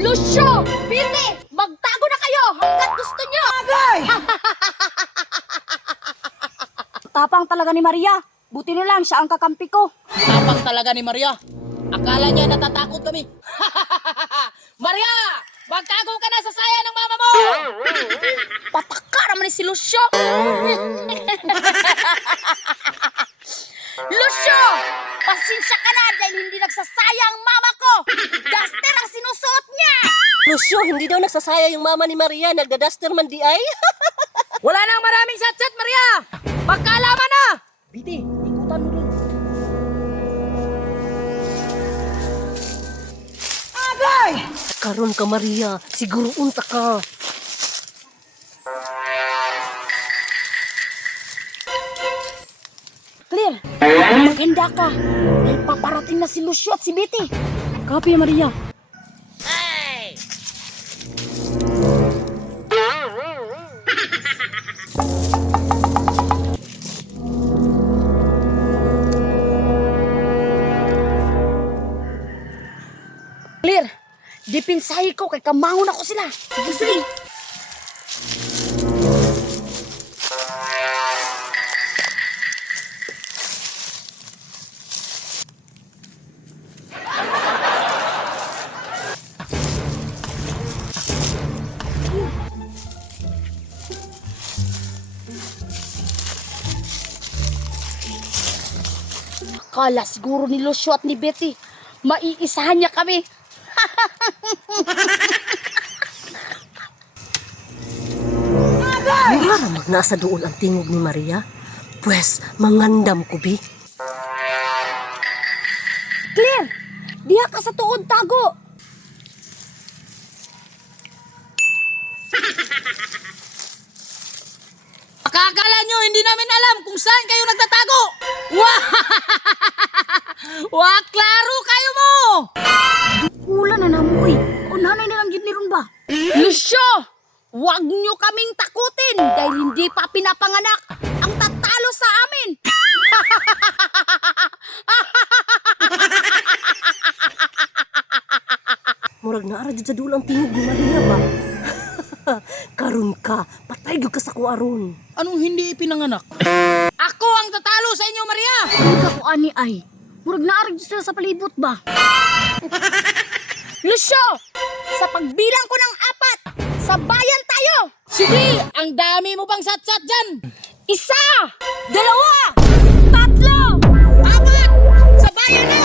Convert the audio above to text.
Lucio! Piti! Magtago na kayo hanggat gusto nyo! Agay! Tapang talaga ni Maria. Buti na lang siya ang kakampi ko. Tapang talaga ni Maria. Akala niya natatakot kami. Maria! Magtago ka na sa saya ng mama mo! Pataka naman ni si Lucio! Lucio! Pasensya ka na dahil hindi nagsasaya ang mama ko! Duster ang sinusuot niya! Lucio, hindi daw nagsasaya yung mama ni Maria. Nagda-duster man di ay. Wala nang maraming chat-chat, Maria! Magkaalaman na! Biti, ikutan mo rin. Agay! Karon ka, Maria. Siguro unta ka. Clear! Maganda ka. Dahil paparating na si Lucio at si Betty. Copy, Maria. Clear! Dipinsahi ko kay kamangon ako sila! Sige, sige! Kala siguro ni Lucio at ni Betty, maiisahan niya kami. Mura ramang nasa doon ang tingog ni Maria. Pwes, mangandam ko, Bi. Clear! Diha ka sa tuod tago. Akakala nyo, hindi namin alam kung saan kayo nagtatago! Wah! Wah, klaro kayo mo! Ulan na namoy. O nanay na lang yun ni Rumba. Lucio! Huwag niyo kaming takutin dahil hindi pa pinapanganak ang tatalo sa amin! Murag naara dyan sa doon ang tingog ni Maria ba? Karon ka, patay gyud ka sa kuaron. Anong hindi ipinanganak? Ako ang tatalo sa inyo, Maria! Ano ka ko ani ay? Murag naarag sila sa palibot ba? Lucio! Sa pagbilang ko ng 4, sa bayan tayo! Sige, ang dami mo bang sat-sat dyan? 1, 2, 3, 4! Sa bayan na!